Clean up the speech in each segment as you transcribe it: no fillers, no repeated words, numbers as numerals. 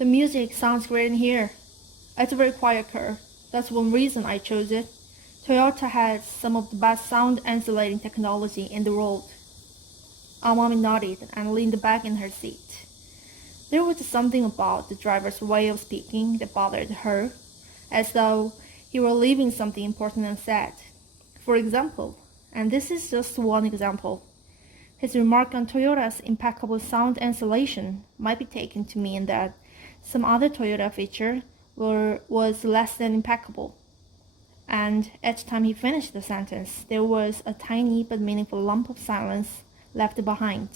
The music sounds great in here. It's a very quiet car. That's one reason I chose it. Toyota has some of the best sound insulating technology in the world. Our mommy nodded and leaned back in her seat. There was something about the driver's way of speaking that bothered her, as though he were leaving something important unsaid. For example, and this is just one example, his remark on Toyota's impeccable sound insulation might be taken to mean that some other Toyota feature was less than impeccable. And each time he finished the sentence, there was a tiny but meaningful lump of silence left behind.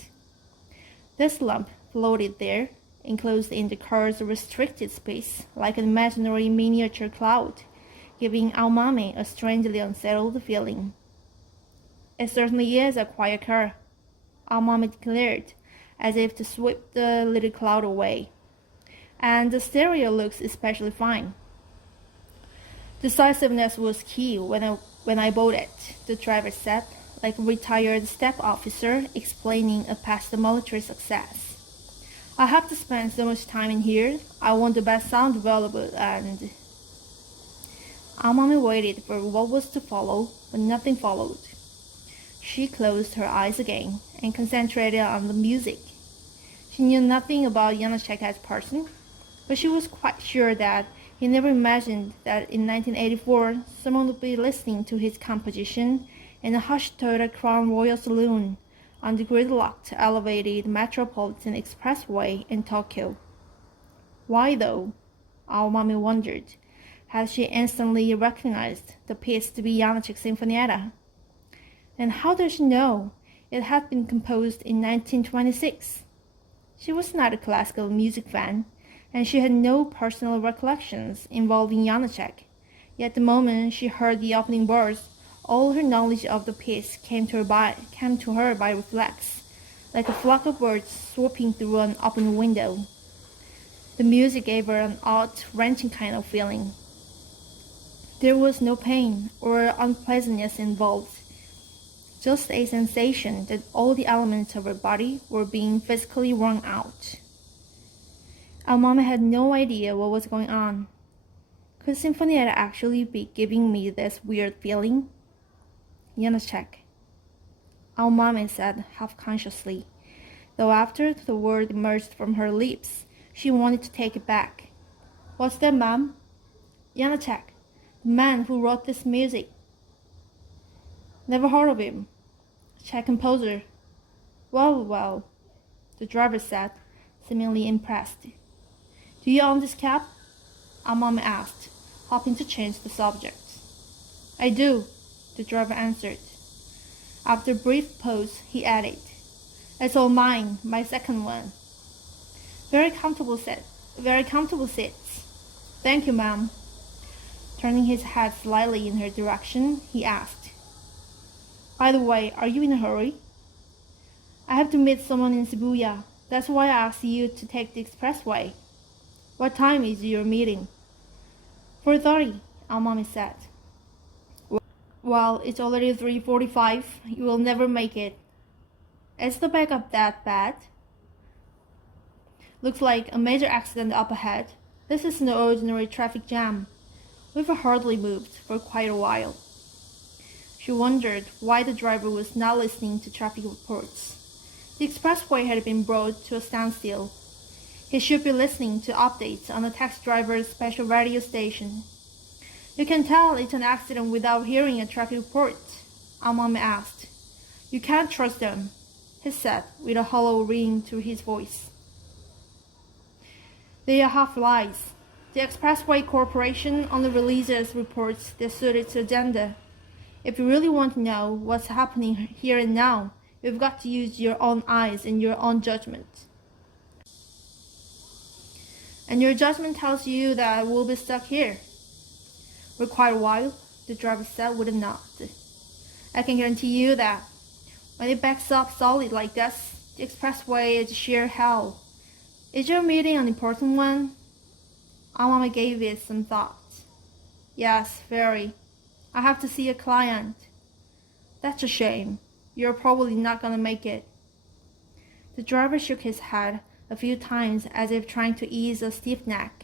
This lump floated there, enclosed in the car's restricted space, like an imaginary miniature cloud, giving our mommy a strangely unsettled feeling. It certainly is a quiet car, our mommy declared, as if to sweep the little cloud away. And the stereo looks especially fine. Decisiveness was key when I bought it, the driver said, like a retired staff officer explaining a past military success. I have to spend so much time in here. I want the best sound available and... Our mommy waited for what was to follow, but nothing followed. She closed her eyes again and concentrated on the music. She knew nothing about Janacek as a person, but she was quite sure that he never imagined that in 1984 someone would be listening to his composition in a hushed Toyota Crown Royal Saloon on the gridlocked elevated Metropolitan Expressway in Tokyo. Why though? Our mommy wondered. Had she instantly recognized the piece to be Janacek's Sinfonietta? And how does she know it had been composed in 1926? She was not a classical music fan, and she had no personal recollections involving Janacek. Yet the moment she heard the opening bars, all her knowledge of the piece came to her by reflex, like a flock of birds swooping through an open window. The music gave her an odd, wrenching kind of feeling. There was no pain or unpleasantness involved, just a sensation that all the elements of her body were being physically wrung out. Our mama had no idea what was going on. Could Sinfonietta actually be giving me this weird feeling? Janacek, our mommy said half-consciously, though after the word emerged from her lips, she wanted to take it back. What's that, Mom? Janacek, the man who wrote this music. Never heard of him. Czech composer. Well, the driver said, seemingly impressed. Do you own this cab? Our mom asked, hoping to change the subject. I do, the driver answered. After a brief pause, he added, It's all mine, my second one. Very comfortable seats. Thank you, ma'am. Turning his head slightly in her direction, he asked, By the way, are you in a hurry? I have to meet someone in Shibuya. That's why I asked you to take the expressway. What time is your meeting? 4:30, our mommy said. Well, it's already 3:45. You will never make it. Is the backup that bad? Looks like a major accident up ahead. This is no ordinary traffic jam. We've hardly moved for quite a while. She wondered why the driver was not listening to traffic reports. The expressway had been brought to a standstill. He should be listening to updates on the taxi driver's special radio station. You can tell it's an accident without hearing a traffic report, our mom asked. You can't trust them, he said with a hollow ring to his voice. They are half lies. The Expressway Corporation only releases reports that suit its agenda. If you really want to know what's happening here and now, you've got to use your own eyes and your own judgment. And your judgment tells you that we'll be stuck here. For quite a while, the driver said with a nod. I can guarantee you that when it backs up solid like this, the expressway is sheer hell. Is your meeting an important one? Our mama gave it some thought. Yes, very. I have to see a client. That's a shame. You're probably not gonna make it. The driver shook his head, a few times as if trying to ease a stiff neck.